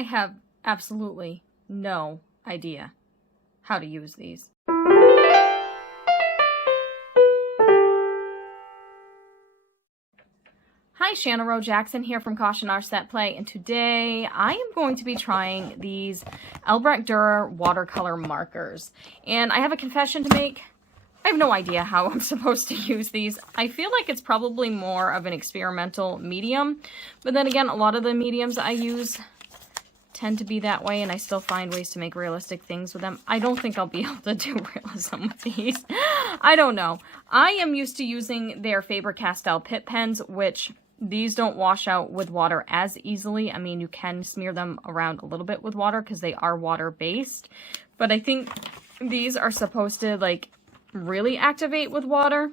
I have absolutely no idea how to use these. Hi, Shanna Rowe Jackson here from Caution Our Set Play, and today I am going to be trying these Albrecht Durer watercolor markers. And I have a confession to make. I have no idea how I'm supposed to use these. I feel like it's probably more of an experimental medium, but then again, a lot of the mediums I use tend to be that way, and I still find ways to make realistic things with them. I don't think I'll be able to do realism with these. I don't know. I am used to using their Faber-Castell Pitt pens, which these don't wash out with water as easily. I mean, you can smear them around a little bit with water because they are water-based, but I think these are supposed to, like, really activate with water.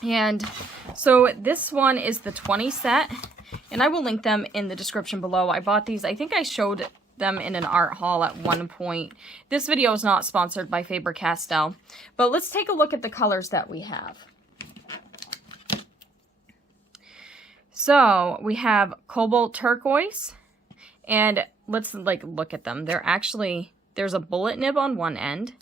And so this one is the 20 set, and I will link them in the description below. I bought these, I think I showed them in an art haul at one point. This video is not sponsored by Faber-Castell, but let's take a look at the colors that we have. So we have cobalt turquoise, and let's like look at them. They're actually, there's a bullet nib on one end,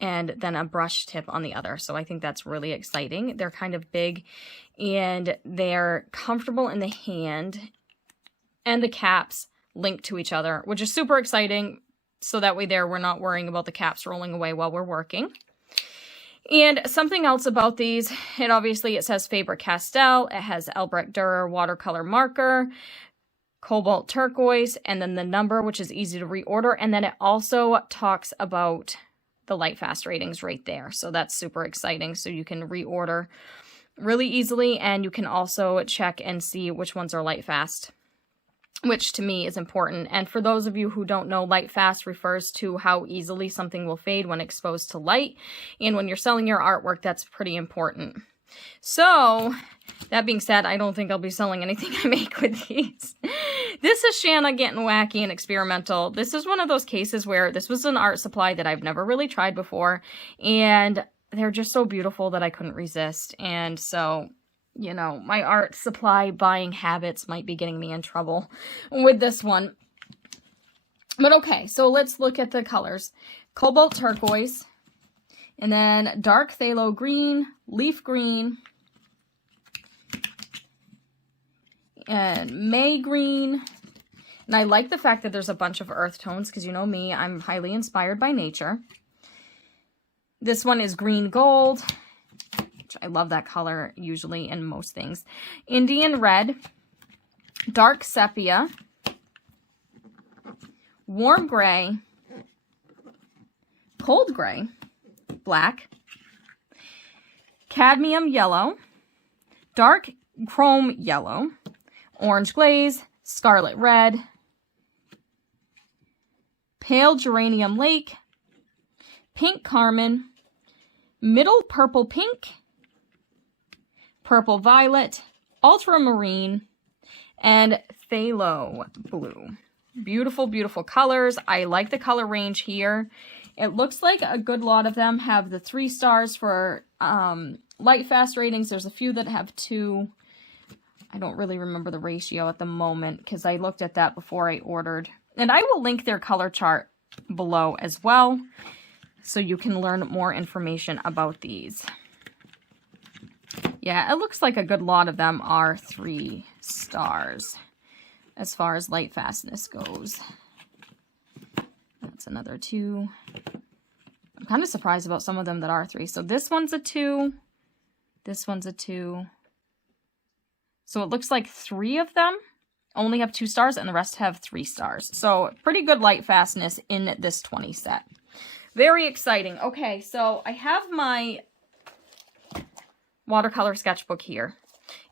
and then a brush tip on the other. So I think that's really exciting. They're kind of big, and they're comfortable in the hand, and the caps link to each other, which is super exciting. So that way we're not worrying about the caps rolling away while we're working. And something else about these, it says Faber-Castell, it has Albrecht Durer watercolor marker, cobalt turquoise, and then the number, which is easy to reorder. And then it also talks about the light fast ratings right there. So that's super exciting. So you can reorder really easily, and you can also check and see which ones are light fast, which to me is important. And for those of you who don't know, light fast refers to how easily something will fade when exposed to light. And when you're selling your artwork, that's pretty important. So that being said, I don't think I'll be selling anything I make with these. This is Shanna getting wacky and experimental. This is one of those cases where this was an art supply that I've never really tried before, and they're just so beautiful that I couldn't resist. And so, you know, my art supply buying habits might be getting me in trouble with this one. But okay, so let's look at the colors. Cobalt turquoise, and then dark phthalo green, leaf green, and May green. And I like the fact that there's a bunch of earth tones because, you know me, I'm highly inspired by nature. This one is green gold, which I love that color usually in most things. Indian red, dark sepia, warm gray, cold gray, black, cadmium yellow, dark chrome yellow, orange glaze, scarlet red, pale geranium lake, pink carmine, middle purple pink, purple violet, ultramarine, and phthalo blue. Beautiful, beautiful colors. I like the color range here. It looks like a good lot of them have the 3 stars for light fast ratings. There's a few that have 2. I don't really remember the ratio at the moment because I looked at that before I ordered. And I will link their color chart below as well, so you can learn more information about these. Yeah, it looks like a good lot of them are 3 stars as far as light fastness goes. That's another 2. I'm kind of surprised about some of them that are 3. So this one's a 2. This one's a 2. So it looks like 3 of them only have 2 stars and the rest have 3 stars. So pretty good light fastness in this 20 set. Very exciting. Okay, so I have my watercolor sketchbook here.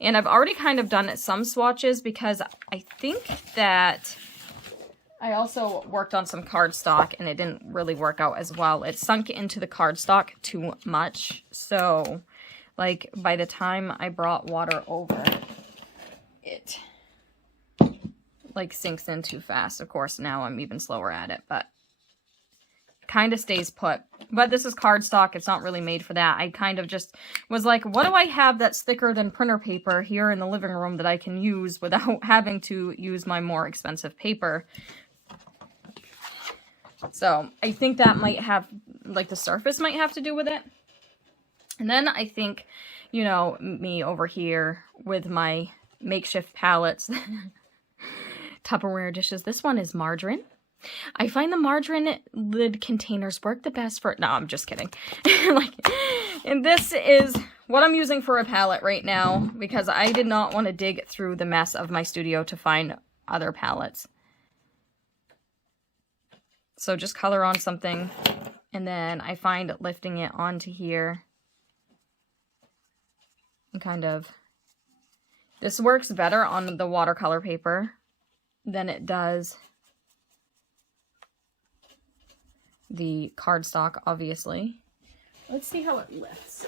And I've already kind of done some swatches because I think that I also worked on some cardstock and it didn't really work out as well. It sunk into the cardstock too much. So, like, by the time I brought water over, it, like, sinks in too fast. Of course, now I'm even slower at it, but kind of stays put. But this is cardstock. It's not really made for that. I kind of just was like, what do I have that's thicker than printer paper here in the living room that I can use without having to use my more expensive paper? So I think that might have, like, the surface might have to do with it. And then I think, you know, me over here with my makeshift palettes, Tupperware dishes. This one is margarine. I find the margarine lid containers work the best for... No, I'm just kidding. And this is what I'm using for a palette right now because I did not want to dig through the mess of my studio to find other palettes. So just color on something, and then I find lifting it onto here and kind of... This works better on the watercolor paper than it does the cardstock, obviously. Let's see how it lifts.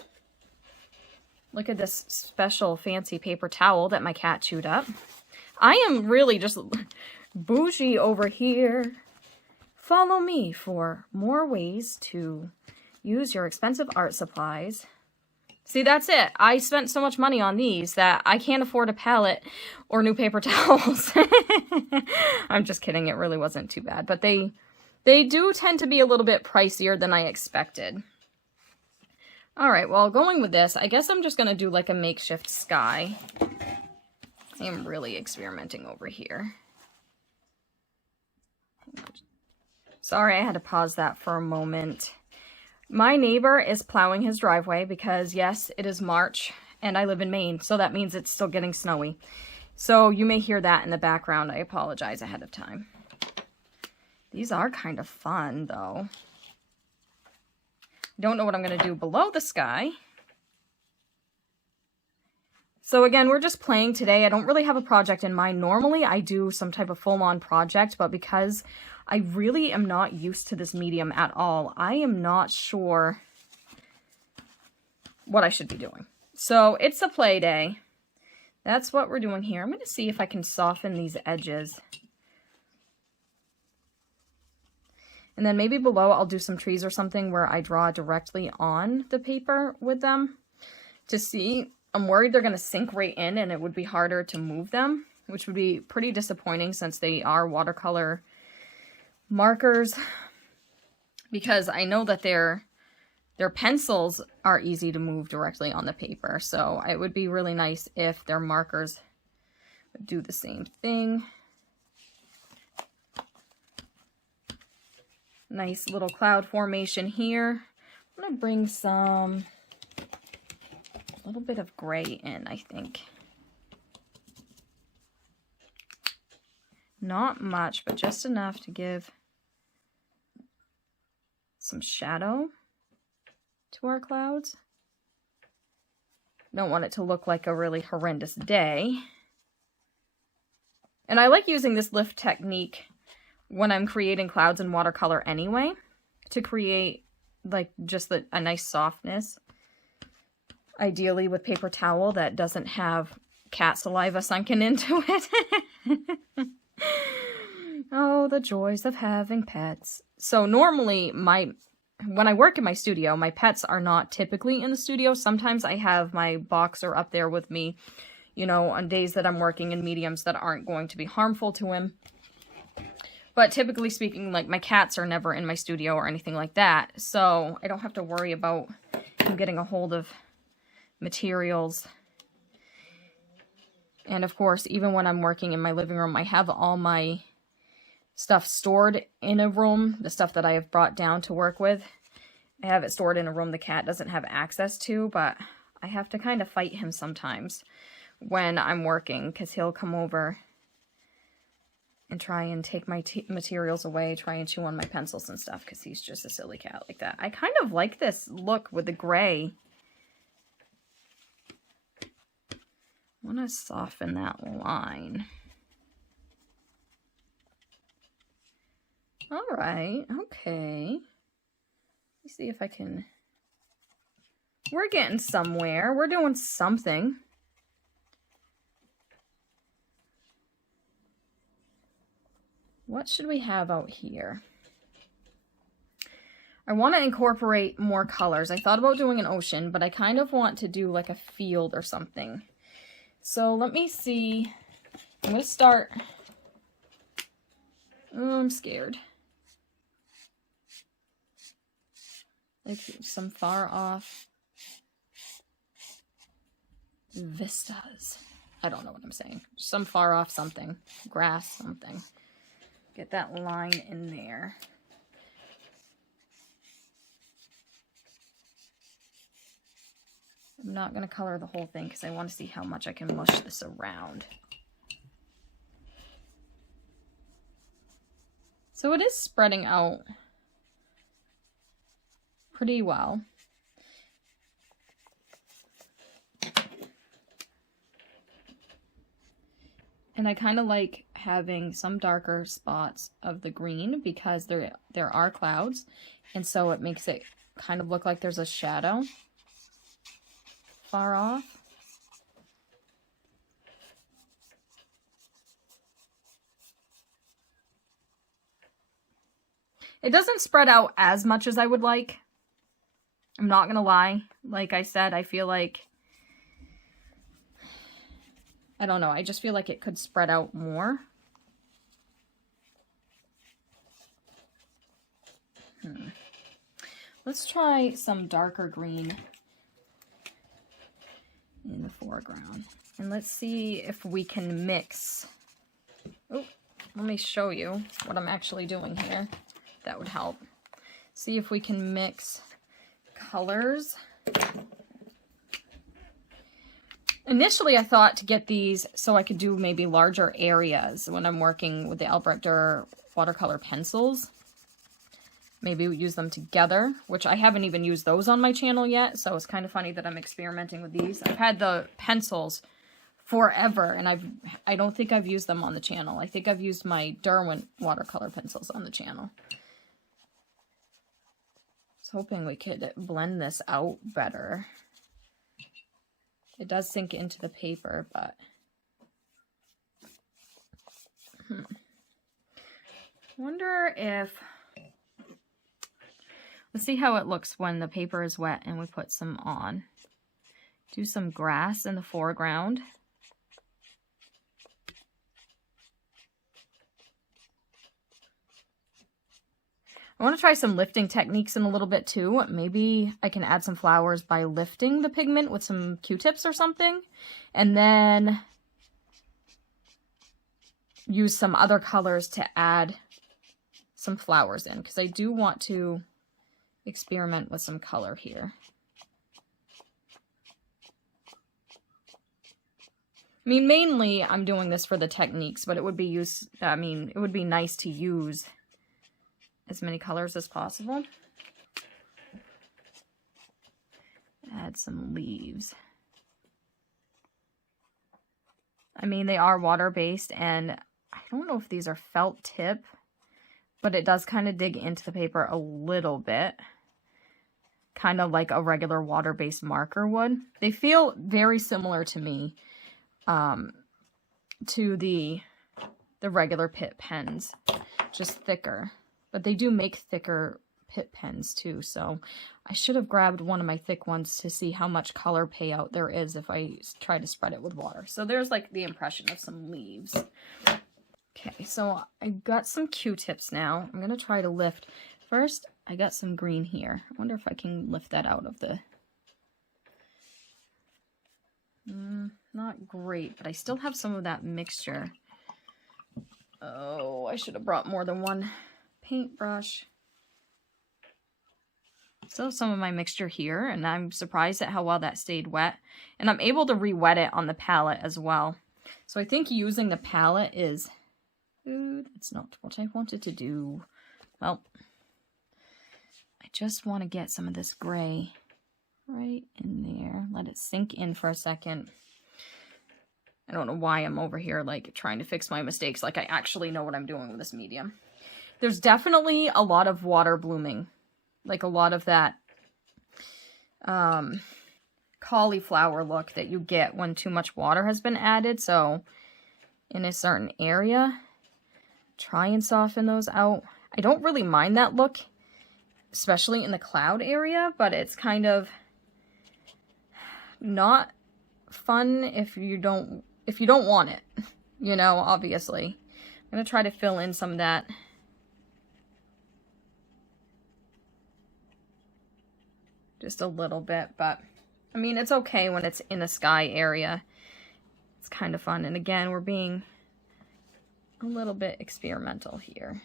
Look at this special fancy paper towel that my cat chewed up. I am really just bougie over here. Follow me for more ways to use your expensive art supplies. See, that's it. I spent so much money on these that I can't afford a palette or new paper towels. I'm just kidding. It really wasn't too bad. But they do tend to be a little bit pricier than I expected. All right, well, going with this, I guess I'm just going to do like a makeshift sky. I am really experimenting over here. Sorry, I had to pause that for a moment. My neighbor is plowing his driveway because, yes, it is March and I live in Maine, so that means it's still getting snowy. So you may hear that in the background. I apologize ahead of time. These are kind of fun, though. Don't know what I'm going to do below the sky. So again, we're just playing today. I don't really have a project in mind. Normally, I do some type of full-on project, but because I really am not used to this medium at all, I am not sure what I should be doing. So it's a play day. That's what we're doing here. I'm going to see if I can soften these edges. And then maybe below I'll do some trees or something where I draw directly on the paper with them to see. I'm worried they're going to sink right in and it would be harder to move them, which would be pretty disappointing since they are watercolor markers, because I know that their pencils are easy to move directly on the paper. So it would be really nice if their markers would do the same thing. Nice little cloud formation here. I'm going to bring a little bit of gray in, I think. Not much, but just enough to give some shadow to our clouds. Don't want it to look like a really horrendous day. And I like using this lift technique when I'm creating clouds in watercolor anyway, to create like just a nice softness. Ideally with paper towel that doesn't have cat saliva sunken into it. Oh, the joys of having pets. So normally when I work in my studio, my pets are not typically in the studio. Sometimes I have my boxer up there with me, you know, on days that I'm working in mediums that aren't going to be harmful to him. But typically speaking, like, my cats are never in my studio or anything like that. So I don't have to worry about him getting a hold of materials. And of course, even when I'm working in my living room, I have all my stuff stored in a room, the stuff that I have brought down to work with. I have it stored in a room the cat doesn't have access to, but I have to kind of fight him sometimes when I'm working, because he'll come over and try and take my materials away, try and chew on my pencils and stuff, because he's just a silly cat like that. I kind of like this look with the gray. I want to soften that line. All right, okay. Let me see if I can... We're getting somewhere. We're doing something. What should we have out here? I want to incorporate more colors. I thought about doing an ocean, but I kind of want to do like a field or something. So let me see. I'm going to start. Oh, I'm scared. Like some far off vistas. I don't know what I'm saying. Some far off something. Grass something. Get that line in there. I'm not going to color the whole thing because I want to see how much I can mush this around. So it is spreading out pretty well. And I kind of like having some darker spots of the green because there are clouds, and so it makes it kind of look like there's a shadow far off. It doesn't spread out as much as I would like. I'm not gonna lie. Like I said, I feel like, I don't know, I just feel like it could spread out more. Let's try some darker green in the foreground. And let's see if we can mix. Oh, let me show you what I'm actually doing here. That would help. See if we can mix colors. Initially, I thought to get these so I could do maybe larger areas when I'm working with the Albrecht or watercolor pencils. Maybe we use them together, which I haven't even used those on my channel yet, so it's kind of funny that I'm experimenting with these. I've had the pencils forever, and I don't think I've used them on the channel. I think I've used my Durer watercolor pencils on the channel. I was hoping we could blend this out better. It does sink into the paper, but wonder if, let's see how it looks when the paper is wet and we put some on. Do some grass in the foreground. I want to try some lifting techniques in a little bit too. Maybe I can add some flowers by lifting the pigment with some Q-tips or something. And then use some other colors to add some flowers in. Because I do want to experiment with some color here. I mean, mainly I'm doing this for the techniques, but it would be it would be nice to use as many colors as possible. Add some leaves. I mean, they are water-based, and I don't know if these are felt tip, but it does kind of dig into the paper a little bit. Kind of like a regular water-based marker would. They feel very similar to me, to the regular Pitt pens, just thicker. But they do make thicker Pitt pens too, so I should have grabbed one of my thick ones to see how much color payout there is if I try to spread it with water. So there's like the impression of some leaves. Okay, so I got some Q-tips now. I'm going to try to lift. First, I got some green here. I wonder if I can lift that out of the... not great, but I still have some of that mixture. Oh, I should have brought more than one paintbrush. Still have some of my mixture here, and I'm surprised at how well that stayed wet. And I'm able to re-wet it on the palette as well. So I think using the palette is... Ooh, that's not what I wanted to do. Well, I just want to get some of this gray right in there. Let it sink in for a second. I don't know why I'm over here like trying to fix my mistakes. Like I actually know what I'm doing with this medium. There's definitely a lot of water blooming. Like a lot of that cauliflower look that you get when too much water has been added. So in a certain area, try and soften those out. I don't really mind that look especially in the cloud area, but it's kind of not fun if you don't want it, you know, obviously. I'm going to try to fill in some of that. Just a little bit, but I mean, it's okay when it's in a sky area. It's kind of fun. And again, we're being a little bit experimental here.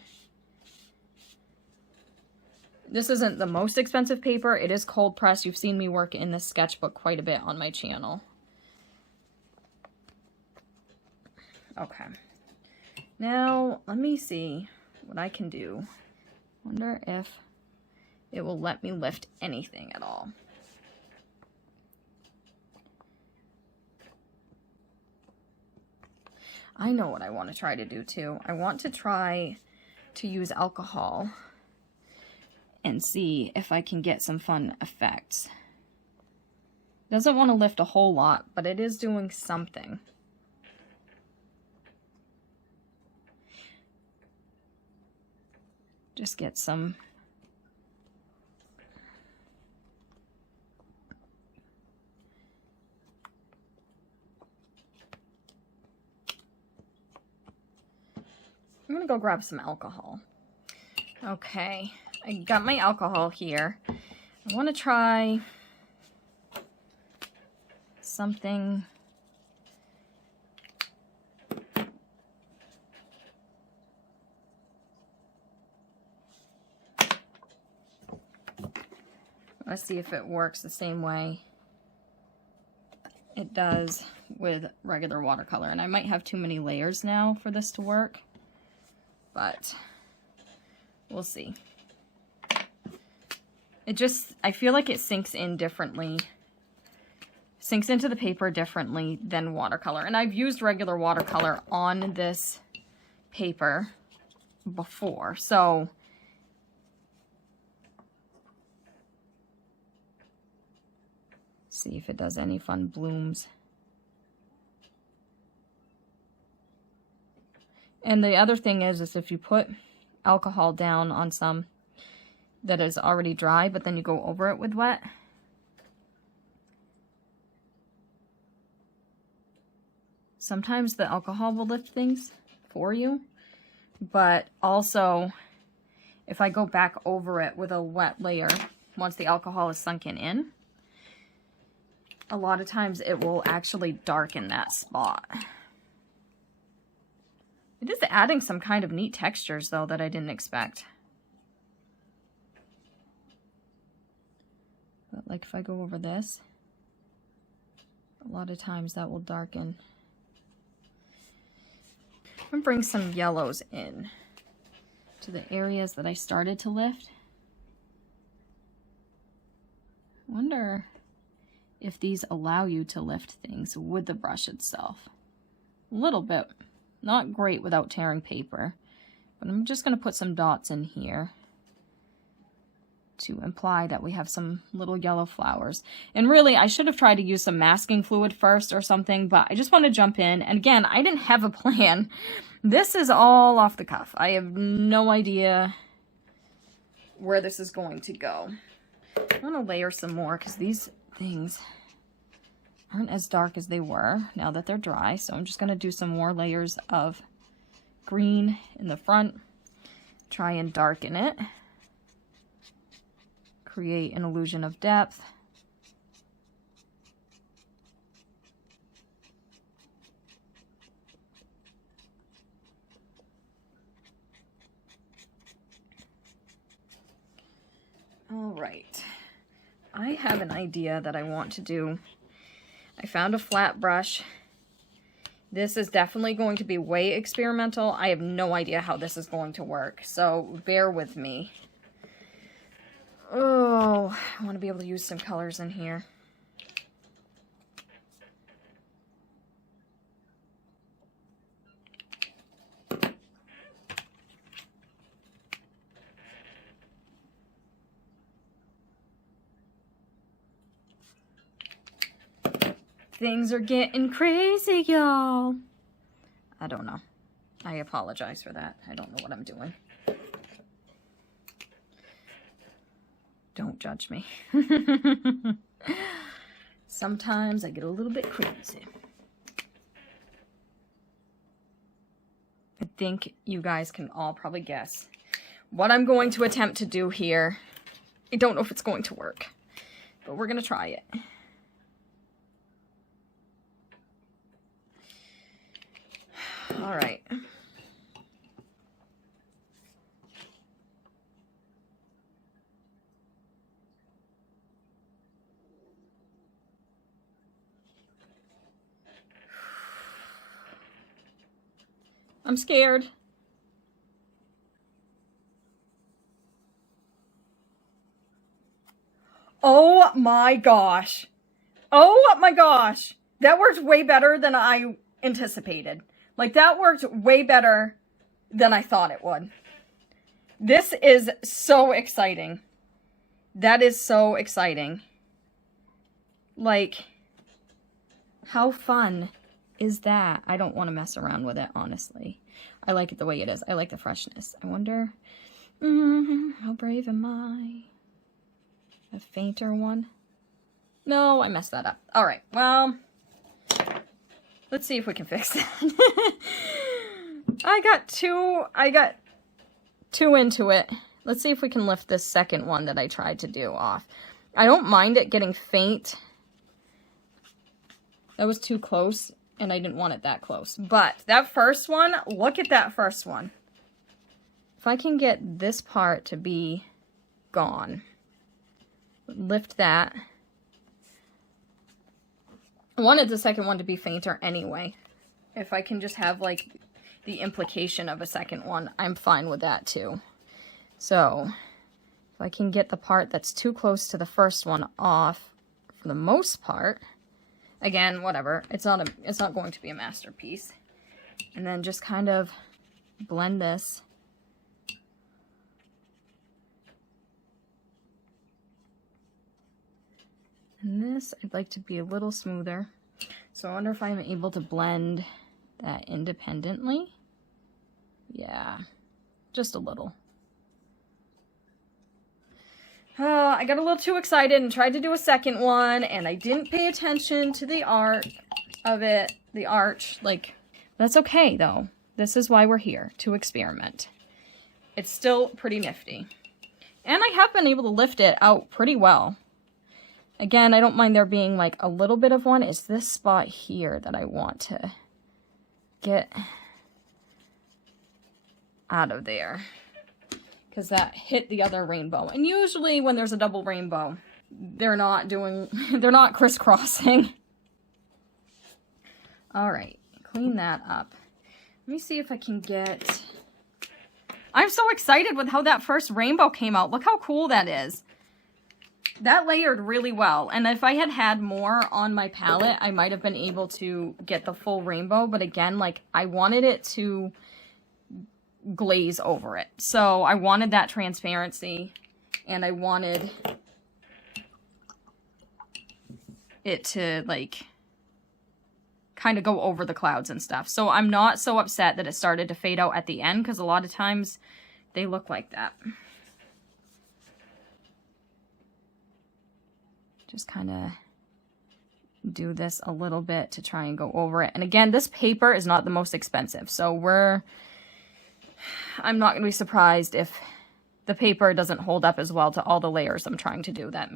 This isn't the most expensive paper. It is cold press. You've seen me work in this sketchbook quite a bit on my channel. Okay. Now, let me see what I can do. Wonder if it will let me lift anything at all. I know what I want to try to do too. I want to try to use alcohol and see if I can get some fun effects. Doesn't want to lift a whole lot, but it is doing something. Just get some I'm gonna go grab some alcohol. Okay, I got my alcohol here. I want to try something. Let's see if it works the same way it does with regular watercolor. And I might have too many layers now for this to work, but we'll see. It just, I feel like it sinks in differently, sinks into the paper differently than watercolor. And I've used regular watercolor on this paper before, so see if it does any fun blooms. And the other thing is if you put alcohol down on some that is already dry, but then you go over it with wet, sometimes the alcohol will lift things for you. But also, if I go back over it with a wet layer, once the alcohol is sunken in, a lot of times it will actually darken that spot. It is adding some kind of neat textures, though, that I didn't expect. But like if I go over this, a lot of times that will darken. I'm going to bring some yellows in to the areas that I started to lift. I wonder if these allow you to lift things with the brush itself. A little bit. Not great without tearing paper. But I'm just going to put some dots in here to imply that we have some little yellow flowers. And really, I should have tried to use some masking fluid first or something, but I just want to jump in. And again, I didn't have a plan. This is all off the cuff. I have no idea where this is going to go. I want to layer some more because these things aren't as dark as they were now that they're dry. So I'm just going to do some more layers of green in the front. Try and darken it. Create an illusion of depth. All right. I have an idea that I want to do. I found a flat brush. This is definitely going to be way experimental. I have no idea how this is going to work, so bear with me. Oh, I want to be able to use some colors in here. Things are getting crazy, y'all. I don't know. I apologize for that. I don't know what I'm doing. Don't judge me. Sometimes I get a little bit crazy. I think you guys can all probably guess what I'm going to attempt to do here. I don't know if it's going to work, but we're going to try it. All right. I'm scared. Oh my gosh. Oh my gosh. That worked way better than I anticipated. Like, that worked way better than I thought it would. This is so exciting. That is so exciting. Like, how fun is that? I don't want to mess around with it, honestly. I like it the way it is. I like the freshness. I wonder, how brave am I? A fainter one? No, I messed that up. All right, well, let's see if we can fix that. I got two into it. Let's see if we can lift this second one that I tried to do off. I don't mind it getting faint. That was too close, and I didn't want it that close. But that first one, look at that first one. If I can get this part to be gone, lift that. I wanted the second one to be fainter anyway. If I can just have, like, the implication of a second one, I'm fine with that too. So, if I can get the part that's too close to the first one off, for the most part, again, whatever, it's not going to be a masterpiece. And then just kind of blend this. And this, I'd like to be a little smoother. So I wonder if I'm able to blend that independently. Yeah, just a little. I got a little too excited and tried to do a second one, and I didn't pay attention to the art of it, the arch. Like, that's okay, though. This is why we're here, to experiment. It's still pretty nifty. And I have been able to lift it out pretty well. Again, I don't mind there being, like, a little bit of one. It's this spot here that I want to get out of there, because that hit the other rainbow. And usually when there's a double rainbow, they're not crisscrossing. All right, clean that up. Let me see if I can get... I'm so excited with how that first rainbow came out. Look how cool that is. That layered really well. And if I had had more on my palette, I might have been able to get the full rainbow. But again, like, I wanted it to glaze over it. So I wanted that transparency, and I wanted it to, like, kind of go over the clouds and stuff. So I'm not so upset that it started to fade out at the end, because a lot of times they look like that. Just kind of do this a little bit to try and go over it. And again, this paper is not the most expensive, so I'm not going to be surprised if the paper doesn't hold up as well to all the layers I'm trying to do. That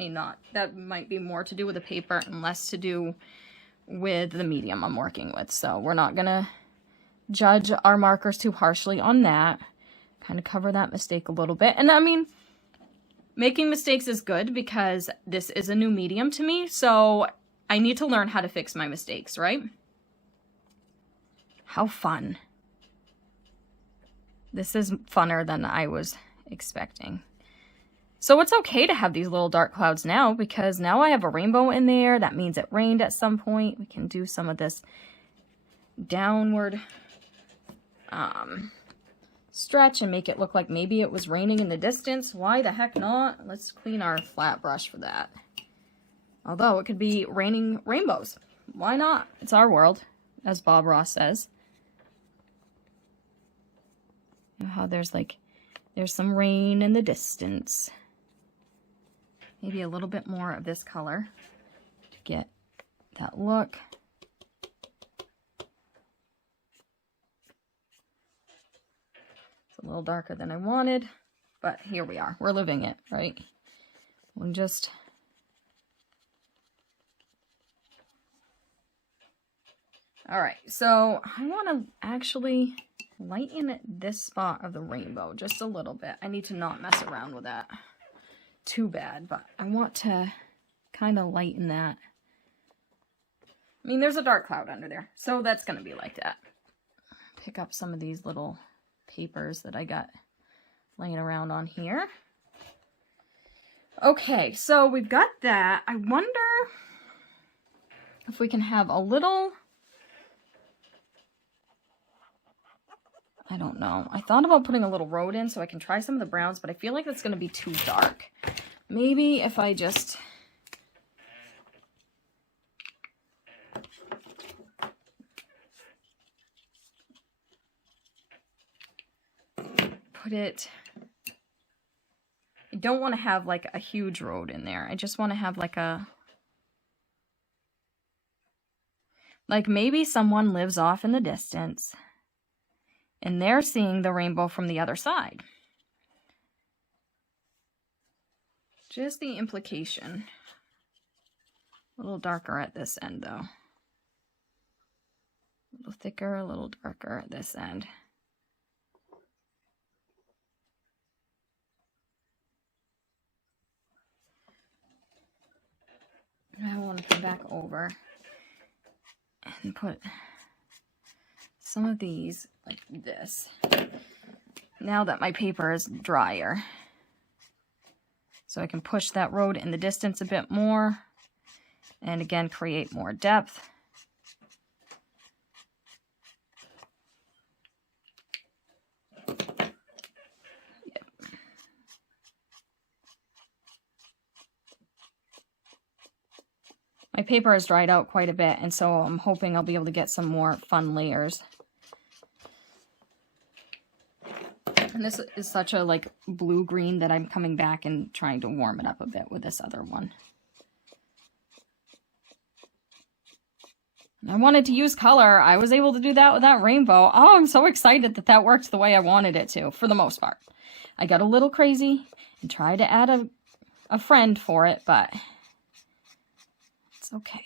might be more to do with the paper and less to do with the medium I'm working with. So we're not going to judge our markers too harshly on that. Kind of cover that mistake a little bit. And I mean, making mistakes is good because this is a new medium to me, so I need to learn how to fix my mistakes, right? How fun. This is funner than I was expecting. So it's okay to have these little dark clouds now, because now I have a rainbow in there. That means it rained at some point. We can do some of this downward stretch and make it look like maybe it was raining in the distance. Why the heck not? Let's clean our flat brush for that. Although it could be raining rainbows. Why not? It's our world, as Bob Ross says. You know how there's some rain in the distance. maybe a little bit more of this color to get that look. It's a little darker than I wanted, but here we are. We're living it, right? We'll just... All right, so I want to actually lighten this spot of the rainbow just a little bit. I need to not mess around with that too bad, but I want to kind of lighten that. I mean, there's a dark cloud under there, so that's going to be like that. Pick up some of these little papers that I got laying around on here. Okay, so we've got that. I wonder if we can have a little... I don't know. I thought about putting a little road in so I can try some of the browns, but I feel like that's going to be too dark. Maybe if I just... put it... I don't want to have like a huge road in there. I just want to have like a... like maybe someone lives off in the distance and they're seeing the rainbow from the other side. Just the implication. A little darker at this end though. A little thicker, a little darker at this end. Now I want to come back over and put some of these like this. Now that my paper is drier. So I can push that road in the distance a bit more. And again, create more depth. My paper has dried out quite a bit, and so I'm hoping I'll be able to get some more fun layers. And this is such a like blue-green that I'm coming back and trying to warm it up a bit with this other one. And I wanted to use color. I was able to do that with that rainbow. Oh, I'm so excited that that worked the way I wanted it to, for the most part. I got a little crazy and tried to add a friend for it, but... it's okay.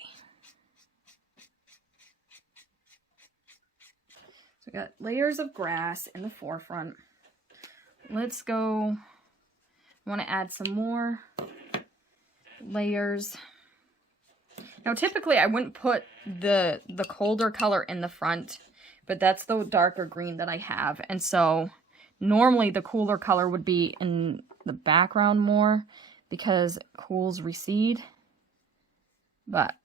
So we got layers of grass in the forefront. Let's go. I want to add some more layers. Now typically I wouldn't put the colder color in the front, but that's the darker green that I have. And so normally the cooler color would be in the background more because cools recede. But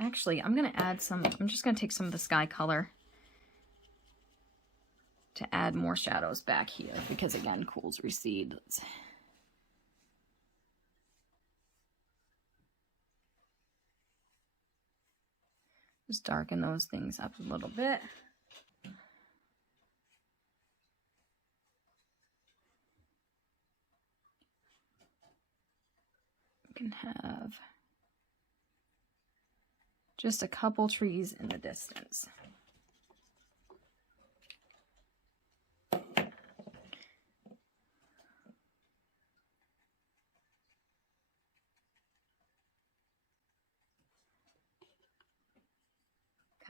actually, I'm going to add some, I'm just going to take some of the sky color to add more shadows back here because again, cools recede. Let's just darken those things up a little bit. Can have just a couple trees in the distance.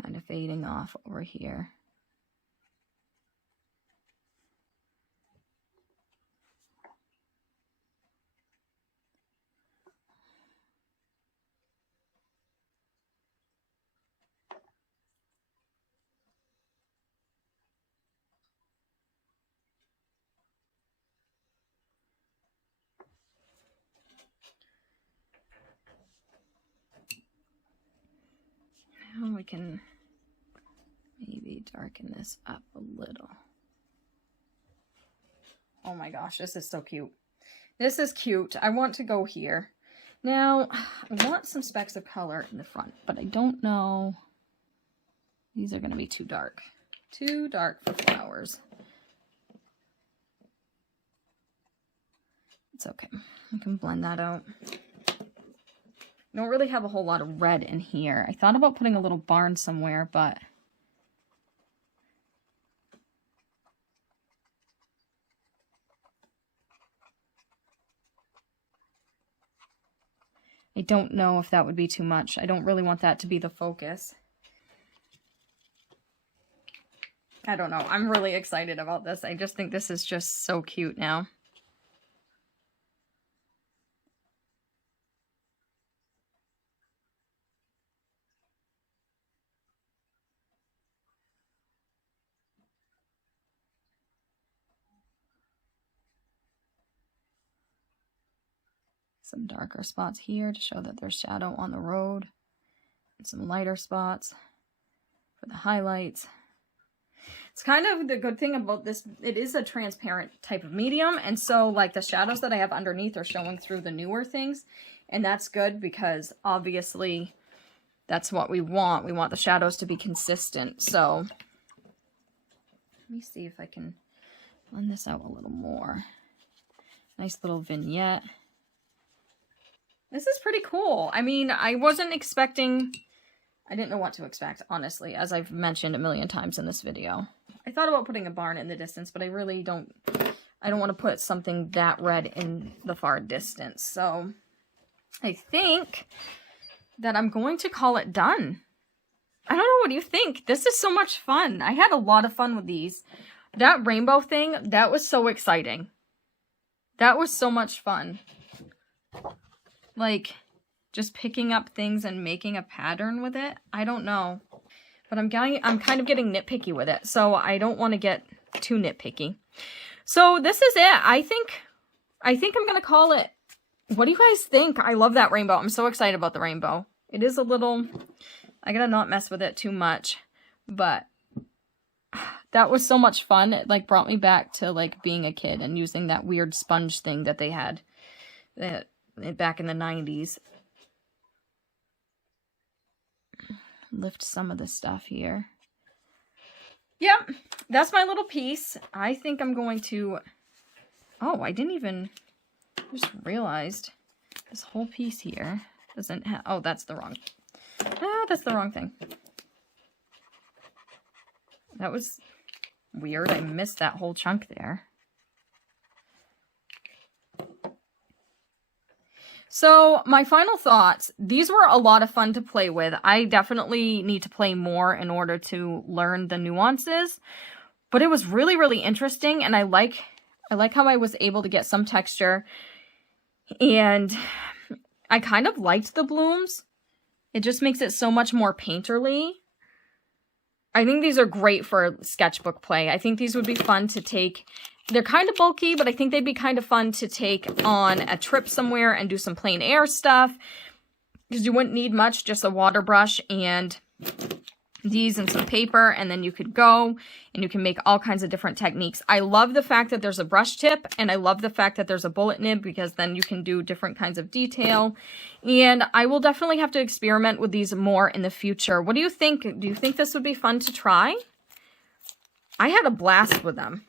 Kind of fading off over here. Now we can maybe darken this up a little. Oh my gosh, this is so cute. This is cute. I want to go here. Now, I want some specks of color in the front, but I don't know. These are going to be too dark. Too dark for flowers. It's okay. I can blend that out. I don't really have a whole lot of red in here. I thought about putting a little barn somewhere, but I don't know if that would be too much. I don't really want that to be the focus. I don't know. I'm really excited about this. I just think this is just so cute now. Some darker spots here to show that there's shadow on the road. And some lighter spots for the highlights. It's kind of the good thing about this, it is a transparent type of medium, and so like the shadows that I have underneath are showing through the newer things, and that's good because obviously that's what we want. We want the shadows to be consistent. So let me see if I can blend this out a little more. Nice little vignette. This is pretty cool. I mean, I didn't know what to expect, honestly, as I've mentioned a million times in this video. I thought about putting a barn in the distance, but I really don't want to put something that red in the far distance. So I think that I'm going to call it done. I don't know, what do you think? This is so much fun. I had a lot of fun with these. That rainbow thing, that was so exciting. That was so much fun. Like, just picking up things and making a pattern with it. I don't know. But I'm kind of getting nitpicky with it. So I don't want to get too nitpicky. So this is it. I think I'm going to call it. What do you guys think? I love that rainbow. I'm so excited about the rainbow. It is a little, I gotta not mess with it too much. But that was so much fun. It like brought me back to like being a kid and using that weird sponge thing that they had back in the 90s. Lift some of the stuff here. Yep, that's my little piece. I think I'm going to... Oh, I just realized this whole piece here doesn't have... Oh, that's the wrong... that's the wrong thing. That was weird. I missed that whole chunk there. So my final thoughts, these were a lot of fun to play with. I definitely need to play more in order to learn the nuances, but it was really, really interesting. And I like how I was able to get some texture, and I kind of liked the blooms. It just makes it so much more painterly. I think these are great for sketchbook play. I think these would be fun to take. They're kind of bulky, but I think they'd be kind of fun to take on a trip somewhere and do some plein air stuff. Because you wouldn't need much, just a water brush and these and some paper, and then you could go and you can make all kinds of different techniques. I love the fact that there's a brush tip, and I love the fact that there's a bullet nib, because then you can do different kinds of detail. And I will definitely have to experiment with these more in the future. What do you think? Do you think this would be fun to try? I had a blast with them.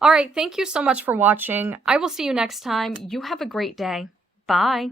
All right, thank you so much for watching. I will see you next time. You have a great day. Bye.